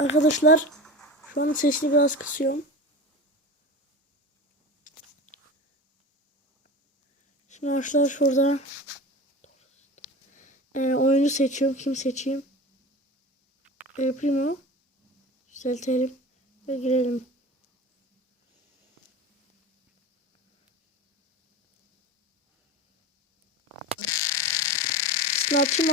Arkadaşlar şu an sesini biraz kısıyorum. Şimdi arkadaşlar şurada e, oyuncu seçiyorum. Kim seçeyim? E, Primo. Yükseltelim ve girelim. Snatch'ı mı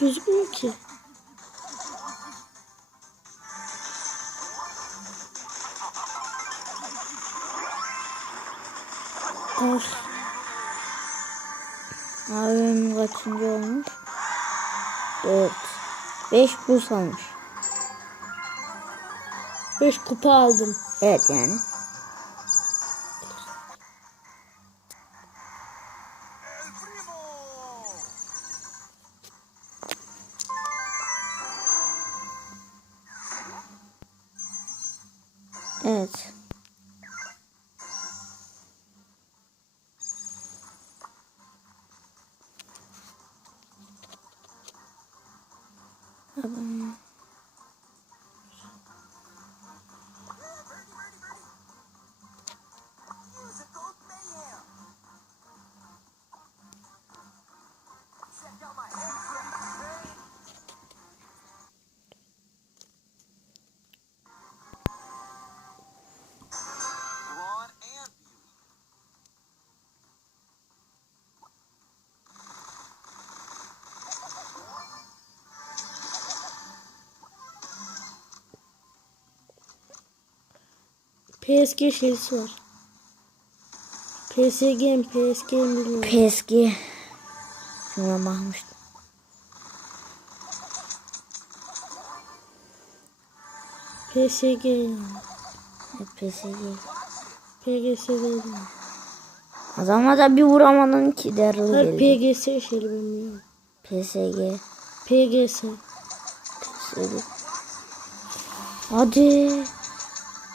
Gözükmüyor ki. Ah, Abim kaçıncı olmuş? 4. 5 buz almış. 5 kupa aldım. Evet yani. Evet. Tamam. PSG şeysi var. PSG mi PSG mi bilmiyorum. PSG. Şuna bakmıştım. PSG yani. PSG. PGS değil. yani. Adama da bir vuramadın ki derli Hayır geldi. PGS şeyli bilmiyorum. PSG. PGS. PSG. Hadi.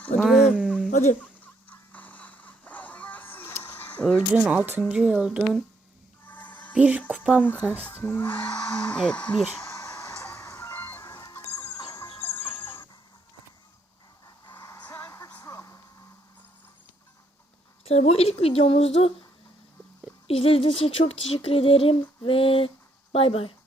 Hadi Lan. be. Hadi. Öldün altıncı oldun. Bir kupa mı kastın? Evet bir. Tabii bu ilk videomuzdu. İzlediğiniz için çok teşekkür ederim ve bay bay.